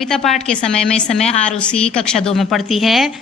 कविता पाठ के समय में इस समय आरुषि कक्षा 2 में पढ़ती है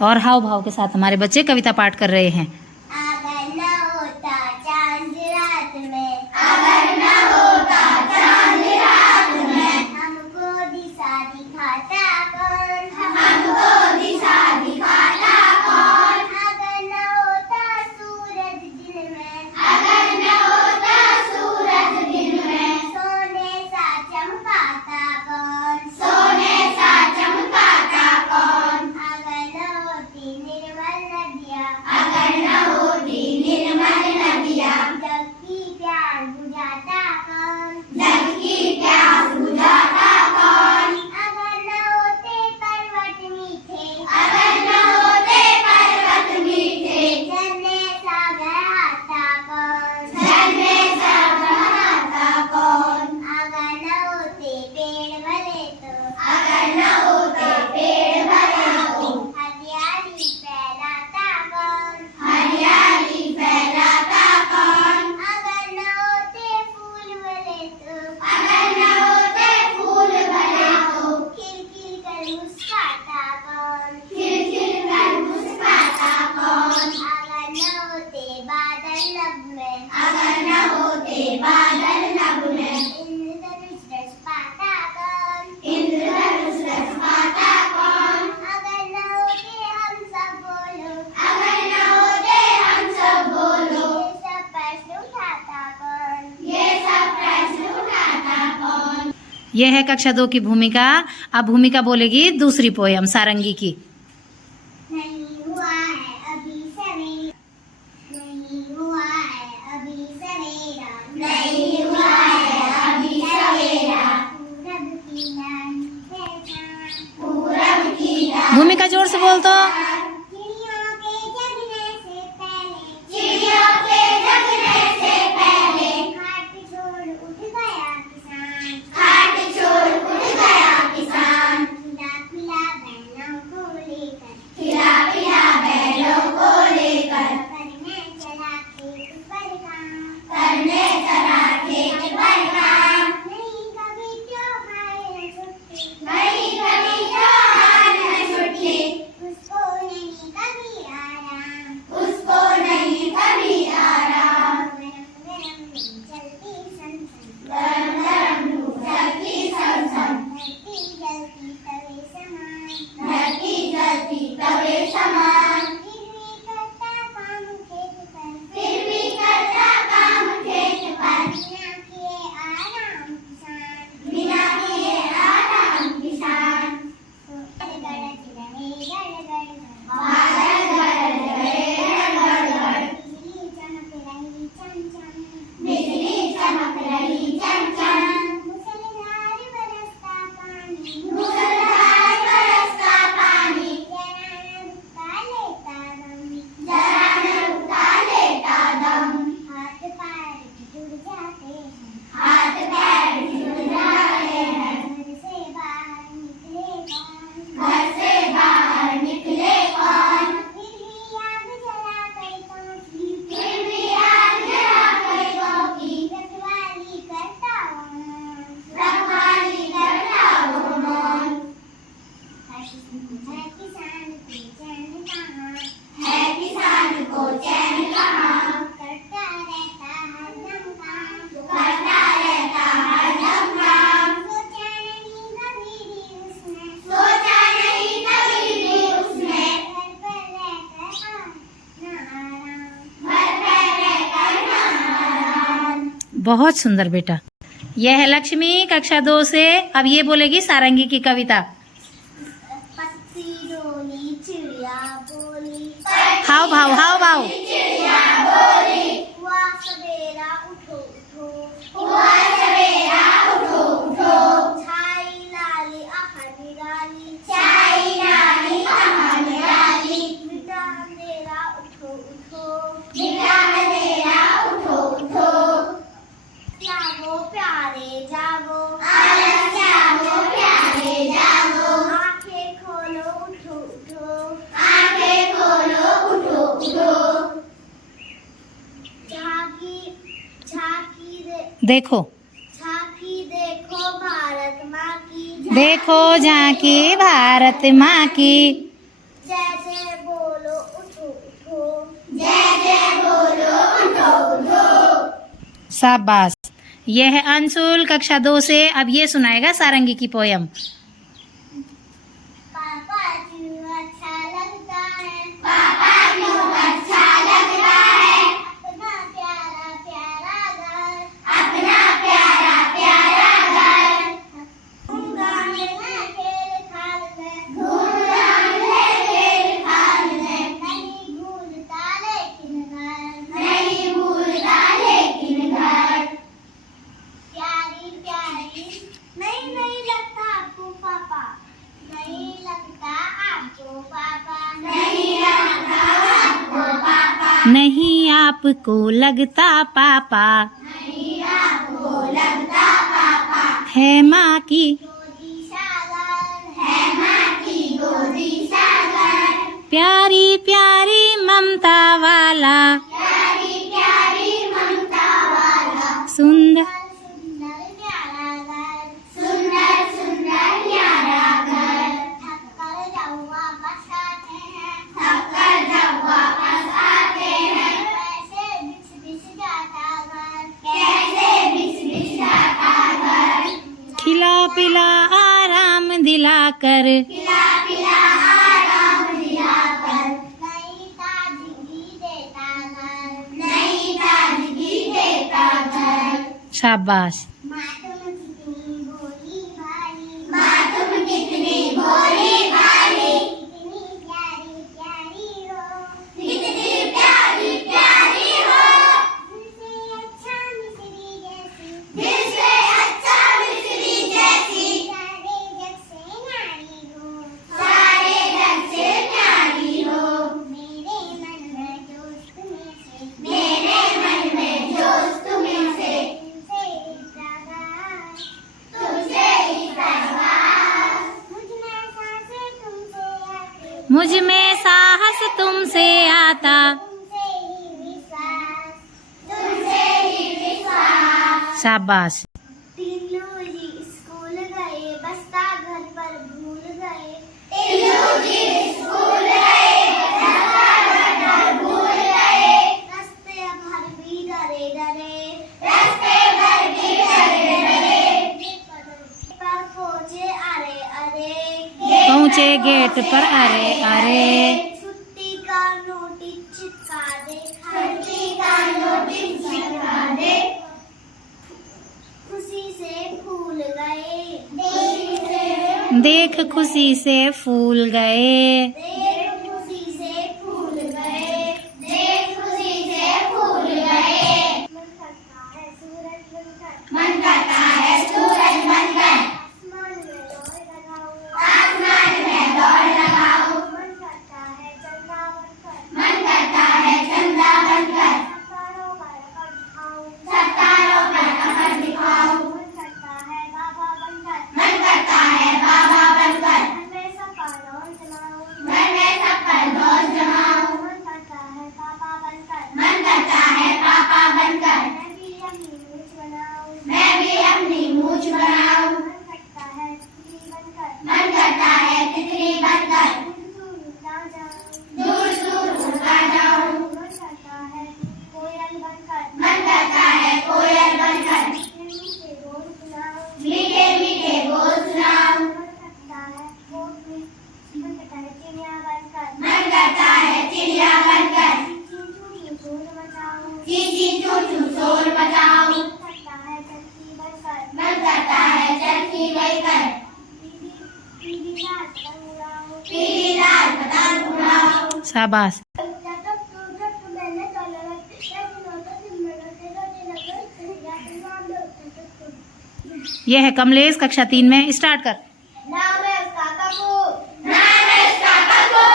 और हाव भाव के साथ हमारे बच्चे कविता पाठ कर रहे हैं। अगर न होता चांद रात में, अगर न होता चांद रात में, हमको दिशा दिखाता कौन, हमको दिशा दिखाता कौन। अगर न होता सूरज दिन में, अगर न होता सूरज दिन में, सोने सा चमकाता कौन, सोने सा चमकाता कौन। अगर न होती निर्मल नदियाँ, अगर न होती निर्मल नदियाँ, जग की प्यास बुझाता कौन, जग की प्यास बुझाता कौन। अगर न होते पर्वत मीठे, अगर न होते पर्वत मीठे, झरने सा बहता कौन, झरने सा बहता कौन। अगर न होते पेड़ भले तो, अगर न होते पेड़ भले तो, हरियाली फैलाता कौन, हरियाली फैलाता कौन। अगर न होते फूल भले तो, अगर न होते फूल भले तो, खिलखिल कर मुस्कुराता कौन, खिलखिल कर मुस्कुराता कौन। अगर न होते बादल लब में, अगर न होते बादल नभ में, इंद्रधनुष रच पाता कौन, इंद्रधनुष रच पाता कौन। अगर न होते हम सब बोलो, अगर न होते हम सब बोलो, ये सब प्रश्न उठाता कौन, ये सब प्रश्न उठाता कौन। यह है कक्षा 2 की भूमिका। अब भूमिका बोलेगी दूसरी पोयम सारंगी की। नहीं हुआ है अभी सवेरा, नहीं हुआ है अभी सवेरा, नहीं हुआ है अभी सवेरा, पूरब की लाली है चाँद, पूरब की लाली भूमिका जोर से बोल तो। चिड़ियों के जगने से पहले, चिड़ियों के जगने से पहले, खाट छोड़ उठ गया किसान, खाट छोड़ उठ गया किसान। खिला खिला बैलों को लेकर, खिला पिला बैलों को लेकर, करने चला खेत पर काम, करने चला खेत पर काम। नहीं कभी त्योहार न छुट्टी, नहीं कभी त्योहार न छुट्टी, उसको नहीं कभी आराम, उसको नहीं कभी आराम। गरम गरम लू चलती सनसन, गरम गरम लू चलती सनसन, धरती जलती तवे समान, धरती जलती तवे समान। फिर भी करता काम खेत पर, फिर भी करता काम खेत पर, बिना किए आराम किसान, बिना किए आराम किसान। गड़गड़ रहे गड़गड़, बादल गरज रहे गड़गड़, बिजली चमक रही चमचम, बिजली चमक रही चमचम। मुसलधार बरसता पानी, मुसलधार बरसता पानी, जरा न रुकता लेता दम, जरा न रुकता लेता दम। हाथ पैर जुड़ जाते हैं, हाथ पैर जुड़ जाते हैं, घर से बाहर निकले कौन, घर से बाहर निकले कौन। फिर भी आग जला कैतों की, फिर भी आग जला कैतों की, रखवाली करता हूँ, रखवाली करता वो मौन। है किसान को चैन कहाँ, है किसान को चैन कहाँ, करता रहता हरदम काम, करता रहता हरदम काम। सोचा नहीं कभी भी उसने, सोचा नहीं कभी भी उसने, घर पर रहकर न आराम, घर पर रहकर न आराम। बहुत सुंदर बेटा। यह है लक्ष्मी कक्षा 2 से। अब ये बोलेगी सारंगी की कविता। पत्ती डोली चिड़िया बोली, हाव भाव हाव भाव। चिड़िया बोली, हुआ सवेरा उठो उठो, हुआ सवेरा उठो उठो, छाई लाली आह निराली, छाई नाली आह निराली, मिटा अंधेरा उठो उठो, मिटा अंधेरा उठो उठो। जागो प्यारे जागो, आलस जागो प्यारे जागो, आंखें खोलो उठो उठो, आंखें खोलो उठो उठो। झांकी झांकी देखो झांकी देखो भारत माँ की, देखो झांकी भारत माँ की। जय जय बोलो उठो उठो। जय जय बोलो उठो उठो। शाबाश। यह है अंशुल कक्षा 2 से। अब ये सुनाएगा सारंगी की पोयम। पापा क्यों अच्छा लगता है। पापा क्यों अच्छा लगता है। अपना प्यारा प्यारा घर। अपना प्यारा प्यारा घर। धूमधाम से खेल खाल में। धूमधाम से खेल खाल में। नहीं भूलता लेकिन घर। नहीं भूलता लेकिन घर। प्यारी प्यारी नहीं नहीं लगता आपको पापा। नहीं लगता आपको पापा। नहीं लगता आपको पापा। नहीं आपको लगता पापा। नहीं आपको लगता पापा। है माँ की गोदी सागर। है माँ की गोदी सागर। प्यारी प्यारी ममता वाला। प्यारी प्यारी ममता वाला। सुंदर सुंदर प्यारा घर। सुंदर सुंदर प्यारा घर। थक कर जब वापस आते हैं। थक कर जब वापस आते हैं। कैसे बिछ बिछ जाता घर। कैसे बिछ बिछ जाता घर। खिला पिला आराम दिलाकर। खिला पिला आराम दिलाकर। नई ताजगी देता घर। नई ताजगी देता घर। शाबाश। माँ तुम कितनी भोली भाली। माँ तुम कितनी भोली भाली। कितनी प्यारी प्यारी हो। कितनी प्यारी प्यारी हो। तुमसे अच्छा मिश्री जैसी। दिल से अच्छा मिश्री जैसी। सारे जग से न्यारी हो। सारे जग से प्यारी हो। मेरे मन में जोश तुम्हें से। मेरे मन में जोश तुम्हें से। तुमसे इकरार। तुमसे इकरार। मुझ में साहस तुमसे आती। मुझ में साहस तुमसे आता। तुमसे ही विश्वास। तुमसे ही विश्वास। शाबाश। तीनों जी स्कूल गए बस्ता घर पर भूल गए। टिल्लू जी स्कूल गए रास्ता घर पर भूल गए। रास्ते भर भी डरे डरे। रास्ते भर भी डरे डरे। पर पहुंचे अरे अरे। पहुँचे गेट पर अरे अरे। छुट्टी का नोटिस चिपका दे। छुट्टी का नोटिस चिपका दे। खुशी से फूल गए। देख खुशी से फूल गए। देख खुशी से फूल गए। देख खुशी से फूल गए। मन करता है सूरज बनकर। मन करता है सूरज बनकर। आसमान में दौड़ लगाऊं। आसमान में दौड़ लगाऊं। मन करता है चंदा बनकर। मन करता है चंदा बनकर। सितारों पर अकड़ दिखाऊं। सितारों पर अकड़ दिखाऊं। मन करता है बाबा बनकर। मन करता है बाबा बनकर। मन में सबका दौड़ जमाऊं। घर में सब पर दौड़ जमाऊं। मन करता है पापा बनकर। मन करता है पापा बनकर। मैं भी अपनी मूछ बनाऊं। मैं भी अपनी मूछ बनाऊं। मन करता है तितली बनकर। मन करता है तितली बनकर। दूर दूर उड़ता जाऊं। दूर दूर उड़ता जाऊं। मन करता है कोयल बनकर। मन करता है कोयल बनकर। मीठे बोल सुनाऊं। मीठे मीठे बोल सुनाऊं। मन करता है चिड़िया बनकर। मन करता है चिड़िया बनकर। चींचू शोर मचाऊं। चींची चूचू शोर मचाऊं। मन करता है चरखी बनकर। मन करता है चरखी बनकर। पीली रात पतंग उड़ाऊं। पीली लाल पतंग उड़ाऊं। शाबाश। यह है कमलेश कक्षा 3 में। स्टार्ट कर। नाम है उसका कप्पू। नाम है उसका कप्पू।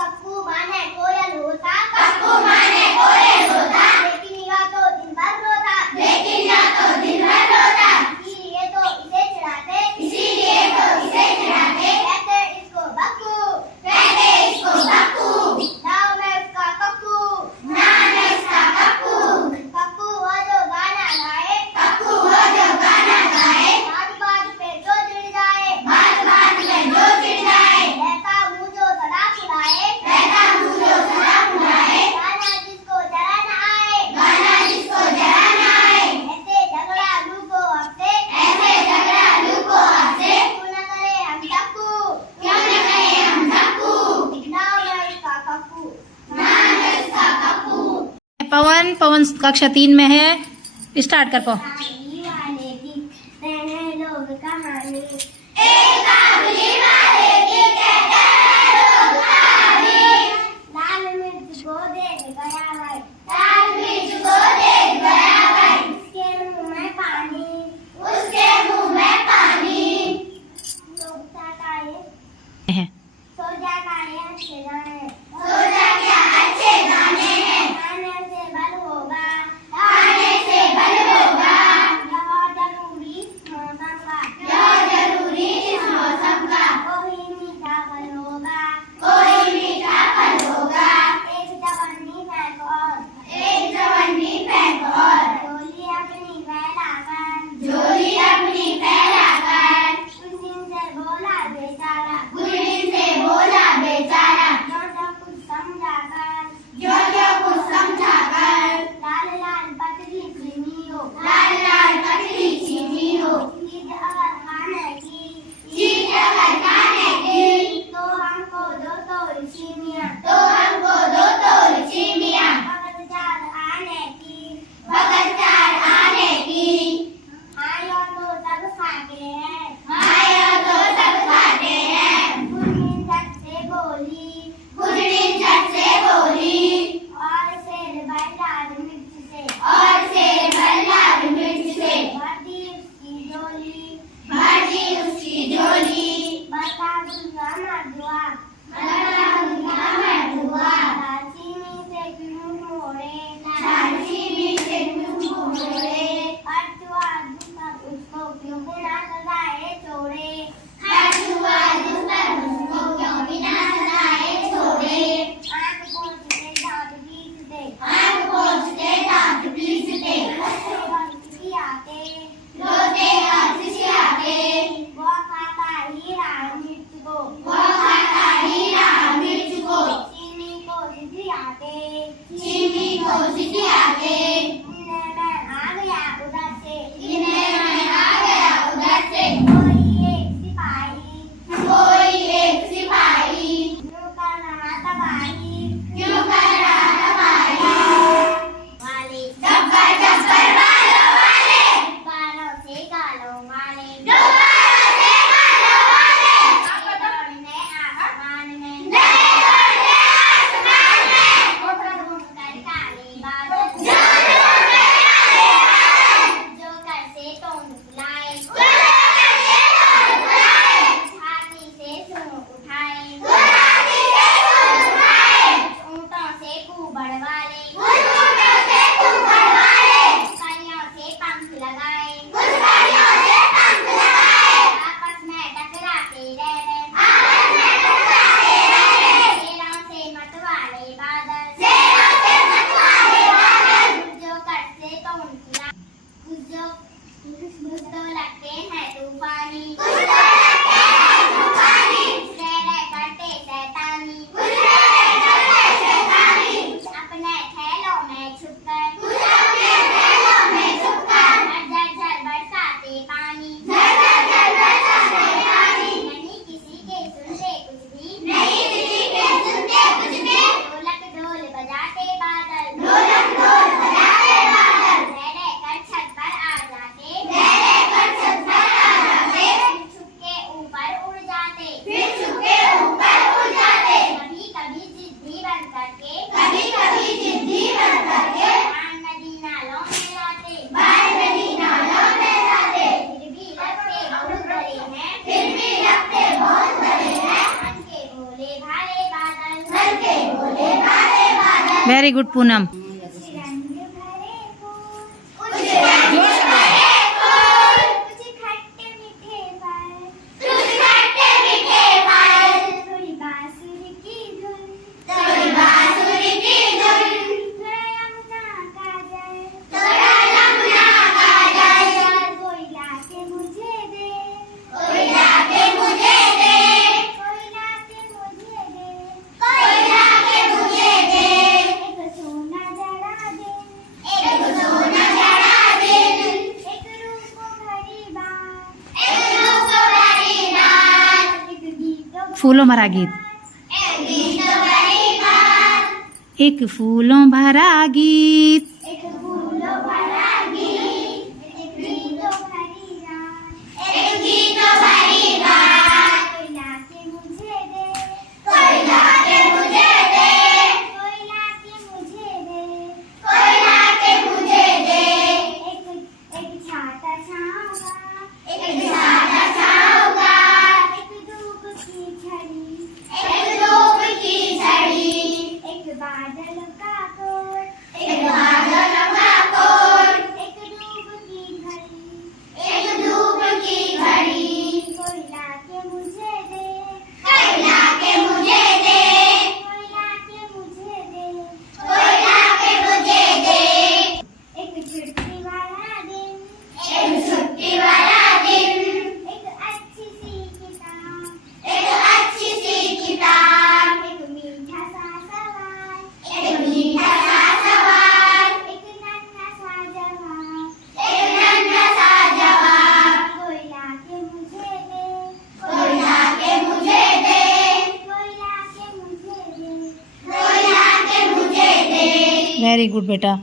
कप्पू माने कोयल होता। कप्पू माने कोयल होता। लेकिन यह तो दिन भर रोता। लेकिन यह तो दिन भर रोता। इसीलिए तो इसे चिढ़ाते। इसीलिए तो इसे चिढ़ाते। कहते इसको बक्कू। कहते इसको बक्कू। नाम है उसका कप्पू। नाम है उसका कप्पू। कप्पू वो जो गाना गाए। कप्पू वो जो गाना गाए। बाज बाज पे जो जुड़ जाए। पवन पवन कक्षा 3 में है। स्टार्ट कर पाओ। काबुली वाले दिखते हैं लोग कहानी, एक काबुली वाले की कहते हैं लोग कहानी। लाल मिर्च को देख गया भाई, लाल मिर्च को देख गया भाई, उसके मुंह में पानी, उसके मुंह में पानी। लोग ताकाए है सो जा काए अच्छे गाने, सोचा क्या अच्छे गाने हैं, खाने से बल होगा, खाने से बल होगा। यह जरूरी मौसम का, यह जरूरी इस मौसम का, कोई मीठा फल होगा, कोई मीठा फल होगा। एक चवन्नी फेंक और एक चवन्नी फेंक और झोली अपनी फैलाकर, झोली अपनी फैलाकर, कुछ दिन से बोला बेचारा, गुरडी से बोला बेचारा, जो कुछ समझाकर, जो कुछ समझाकर। लाल लाल पतली चीनी हो, लाल लाल पतली चीनी हो, चीज अगर खाने की, चीज अगर खाने की, तो हमको दो तोड़ चीनियाँ, तो हमको दो तोड़ चीनियाँ। मगर चार आने की, बगल चार आने की, आयो तो सब खाते हैं, आया तो सब खाते हैं। गुरमीन झट से बोली, गुरडी झट से बोली, और शेर बैलार मिर्च से, और शेर बल्लार मिर्च से, भरती उसकी झोली, भर दी उसकी झोली। बता दूंगा मधुआ, बता दूंगा मैं धुआ, दालचीनी से क्यों मोड़े, दालचीनी से क्यों मोड़े, अर्जुआ दूसरा उसको क्यों बिना सजाए छोड़े, हर हुआ दुश्मन उसको क्यों बिना सजाए छोड़े। आँख पोंछते दांत पीसते, आँख पोंछते दांत पीसते, रोते वक्त खियाते, रोते हाथ सियाते, वो खाता हीरा मिर्च को, वो खाता हीरा मिर्च को, चीनी को सिसियाते, चीनी को सिसियाते। इन्हें मैं आ गया उधर से, इन्हें मैं आ गया उधर से, कोई एक सिपाही, कोई एक सिपाही, क्यों कर रहा तबाही, क्यों कर रहा तबाही। वाले डब्बर डब्बर बालों वाले, बालों से गालों वाले, डब्बर से बालों वाले, दौड़ने आसमान में, नए दौड़ने आसमान में, घूम कर काले बादल, जो ढूंढे काले बादल, जो कर से तोंद फुलाए, जो करके तोड़ बुलाए, छाती से सूं उठाए, गुलाबी से सूंघ उठाए, ऊँटों से कुबड़ वाले, गुलगुलों से कुंभड़ वाले, कलियों से पंख लगाए, गुलगुलियों से पंख लगाए, आपस में टकराते रहे, आपस में टकराते रहे, शेरों से मतवाले बादल, शेरों से मतवाले बादल, जो कर से तोंद फुलाए, कुछ तो लगते हैं तूफानी, कुछ तो लगते हैं तूफानी, रह करते शैतानी, कुछ रहे करते शैतानी, अपने खेलों में छुपकर, कुछ अपने खेलों में छुपकर, झरझर बरसाते पानी, झरझर बरसाते पानी, नहीं किसी के सुनते कुछ भी, नहीं किसी के सुनते कुछ भी, ढोलक ढोल बजाते बादल, ढोलक ढोल बजाते बादल, रह कर छत पर आ जाते, रह कर छत पर आ जाते, फिर छुप के ऊपर उड़ जाते, फिर छुपके ऊपर उड़ जाते, कभी कभी जिद्दी बन करके, कभी कभी जिद्दी बन करके, बाण नदी नालों में लाते, बाहर नदी नालों में जाते, फिर भी लगते बहुत बड़े हैं, फिर भी लगते बहुत बड़े हैं, मन के भोले भाले बादल, मन के भोले भाले बादल। Very good Poonam. कुछ रंग भरे फूल, कुछ रंग भरे फूल, कुछ खट्टे मीठे फल, कुछ खट्टे मीठे फल, थोड़ी बांसुरी की धुन, थोड़ी बांसुरी की धुन, थोड़ा यमुना का जल, थोड़ा यमुना का जल, कोई लाके मुझे दे, कोई लाके मुझे दे, कोई लाके मुझे दे, कोई लाके मुझे दे, एक सोना जड़ा दे, एक सोना जड़ा दिन, एक रूप भरी बात, एक रूप भरी रात, एक गीत फूलों भरा गीत। एक गीत भरी बात, एक फूलों भरा गीत। तो भरी बात, कोयला के मुझे दे, कोयला के मुझे दे, कोयला के मुझे दे, कोयला के मुझे दे, एक छाता छाऊंगा, एक छाता छाऊंगा, एक धूप की छड़ी, एक धूप की छड़ी, एक बादल का कोट, एक बादल का कोट, एक धूप की घड़ी, एक धूप की घड़ी, कोयला के मुझे दे, कोयला के मुझे दे, कोयला के मुझे दे, कोयला के मुझे दे, एक छुट्टी वाला दिन, एक छुट्टी वाला दिन, एक अच्छी सी किताब, एक अच्छी सी किताब, एक मीठा सा सवाल, एक मीठा सा सवाल, एक नन्हा सा जवाब, एक नन्हा सा जवाब, कोयला के मुझे दे, कोयला के मुझे दे, कोयला के मुझे दे। कोयला के मुझे दे। वेरी गुड बेटा।